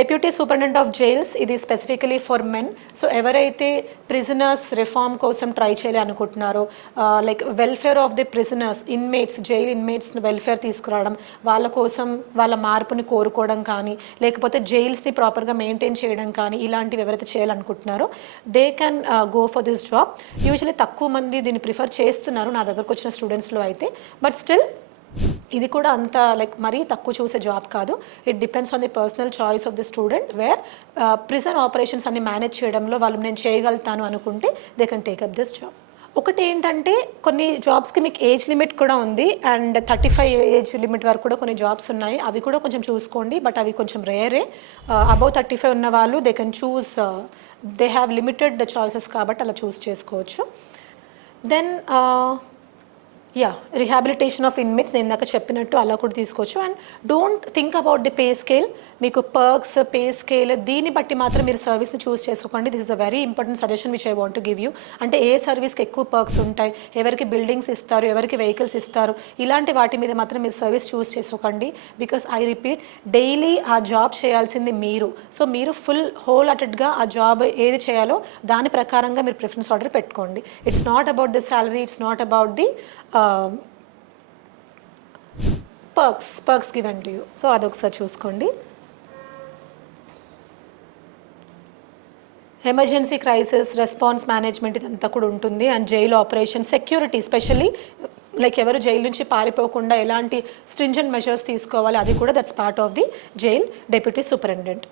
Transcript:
Deputy superintendent of jails ఇది specifically for men. So ఎవరైతే prisoners reform కోసం try చేయాలి అనుకుంటున్నారో, like welfare of the prisoners, inmates, jail inmates welfare తీసుకురావడం, వాళ్ళ కోసం వాళ్ళ మార్పుని కోరుకోవడం కానీ, లేకపోతే జైల్స్ని ప్రాపర్గా మెయింటైన్ చేయడం కానీ, ఇలాంటివి ఎవరైతే చేయాలనుకుంటున్నారో they can go for this job. Usually తక్కువ మంది దీన్ని ప్రిఫర్ చేస్తున్నారు నా దగ్గరకు వచ్చిన స్టూడెంట్స్లో అయితే, బట్ స్టిల్ ఇది కూడా అంత లైక్ మరీ తక్కువ చూసే జాబ్ కాదు. It depends on the personal choice of the student, where prison operations అన్ని మేనేజ్ చేయడంలో వాళ్ళు నేను చేయగలుగుతాను అనుకుంటే they can take up this job. ఒకటి ఏంటంటే కొన్ని జాబ్స్కి మీకు ఏజ్ లిమిట్ కూడా ఉంది, అండ్ 35 ఏజ్ లిమిట్ వరకు కూడా కొన్ని జాబ్స్ ఉన్నాయి. అవి కూడా కొంచెం చూసుకోండి, బట్ అవి కొంచెం రేరే. అబౌవ్ 35 ఉన్న వాళ్ళు they can choose, they have limited choices కాబట్టి అలా చూస్ చేసుకోవచ్చు. దెన్ రిహాబిలిటేషన్ ఆఫ్ ఇన్మేట్స్ నేను ఇందాక చెప్పినట్టు అలా కూడా తీసుకోవచ్చు. And don't think about the pay scale. మీకు పర్క్స్, పే స్కేల్ దీన్ని బట్టి మాత్రం మీరు సర్వీస్ని చూస్ చేసుకోకండి. This is a very important suggestion which I want to give you. అంటే ఏ సర్వీస్కి ఎక్కువ పర్క్స్ ఉంటాయి, ఎవరికి బిల్డింగ్స్ ఇస్తారు, ఎవరికి వెహికల్స్ ఇస్తారు, ఇలాంటి వాటి మీద మాత్రం మీరు సర్వీస్ చూస్ చేసుకోకండి. బికాస్ ఐ రిపీట్, డైలీ ఆ జాబ్ చేయాల్సింది మీరు. సో మీరు ఫుల్ హోల్ హార్టెడ్గా ఆ జాబ్ ఏది చేయాలో దాని ప్రకారంగా మీరు ప్రిఫరెన్స్ ఆర్డర్ పెట్టుకోండి. It's not about the salary, it's not about the perks given to you. So అదొకసారి చూసుకోండి. ఎమర్జెన్సీ క్రైసిస్ రెస్పాన్స్ మేనేజ్మెంట్ ఇదంతా కూడా ఉంటుంది. And jail operation, security, specially like ఎవరు జైలు నుంచి పారిపోకుండా ఎలాంటి స్ట్రింజెంట్ మెజర్స్ తీసుకోవాలి, అది కూడా that's part of the jail deputy superintendent.